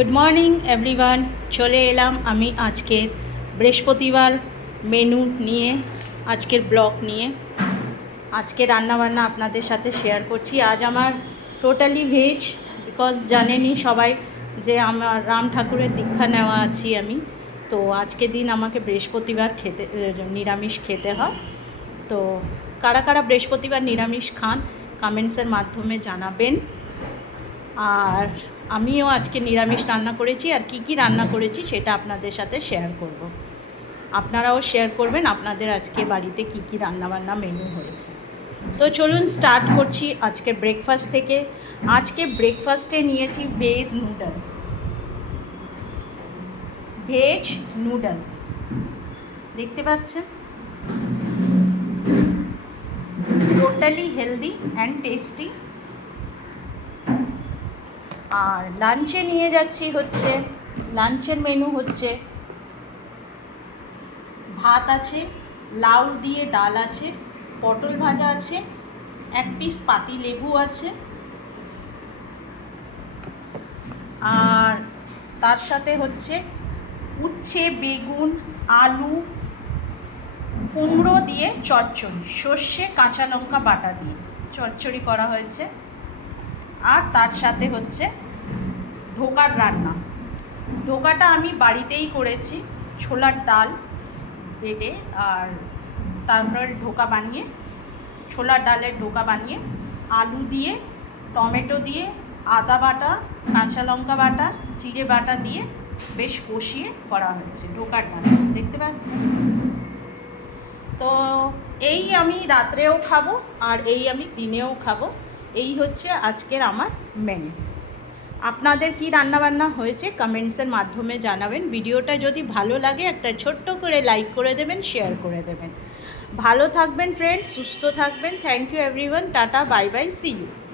Good morning everyone. চলে এলাম আমি আজকের বৃহস্পতিবার মেনু নিয়ে, আজকের ব্লগ নিয়ে। আজকে রান্নাবান্না আপনাদের সাথে শেয়ার করছি। আজ আমার টোটালি ভেজ, বিকজ জানেনই সবাই যে আমার রাম ঠাকুরের দীক্ষা নেওয়া আছি আমি। তো আজকের দিন আমাকে বৃহস্পতিবার নিরামিষ খেতে হয়। তো কারা কারা বৃহস্পতিবার নিরামিষ খান কমেন্টসের মাধ্যমে জানাবেন। আর আমিও আজকে নিরামিষ রান্না করেছি, আর কি কি রান্না করেছি সেটা আপনাদের সাথে শেয়ার করব। আপনারাও শেয়ার করবেন আপনাদের আজকে বাড়িতে কি কি রান্নাবান্না মেনু হয়েছে। তো চলুন স্টার্ট করছি আজকে ব্রেকফাস্ট থেকে। আজকে ব্রেকফাস্টে নিয়েছি ভেজ নুডলস। দেখতে পাচ্ছেন, টোটালি হেলদি অ্যান্ড টেস্টি। আর লাঞ্চে নিয়ে যাচ্ছি লাঞ্চের মেনু হচ্ছে ভাত আছে, লাউ দিয়ে ডাল আছে, পটল ভাজা আছে, এক পিস পাতি লেবু আছে, আর তার সাথে হচ্ছে উচ্ছে, বেগুন, আলু, কুমড়ো দিয়ে চচ্চড়ি, সর্ষে কাঁচা লঙ্কা বাটা দিয়ে চচ্চড়ি করা হয়েছে। আর তার সাথে হচ্ছে ঢোকার রান্না। ঢোকাটা আমি বাড়িতেই করেছি, ছোলার ডাল বেটে আর তারপর ছোলার ডালের ঢোকা বানিয়ে আলু দিয়ে, টমেটো দিয়ে, আদা বাটা, কাঁচা লঙ্কা বাটা, জিরে বাটা দিয়ে বেশ কষিয়ে করা হয়েছে ঢোকার ডাল। দেখতে পাচ্ছেন? তো এই আমি রাত্রেও খাবো আর এই আমি দিনেও খাবো। এই হচ্ছে আজকের আমার মেনু। আপনাদের কি রান্নাবান্না হয়েছে কমেন্টসের মাধ্যমে জানাবেন। ভিডিওটা যদি ভালো লাগে একটা ছোট্ট করে লাইক করে দেবেন, শেয়ার করে দেবেন। ভালো থাকবেন ফ্রেন্ডস, সুস্থ থাকবেন। Thank you everyone. Tata, bye bye, see you.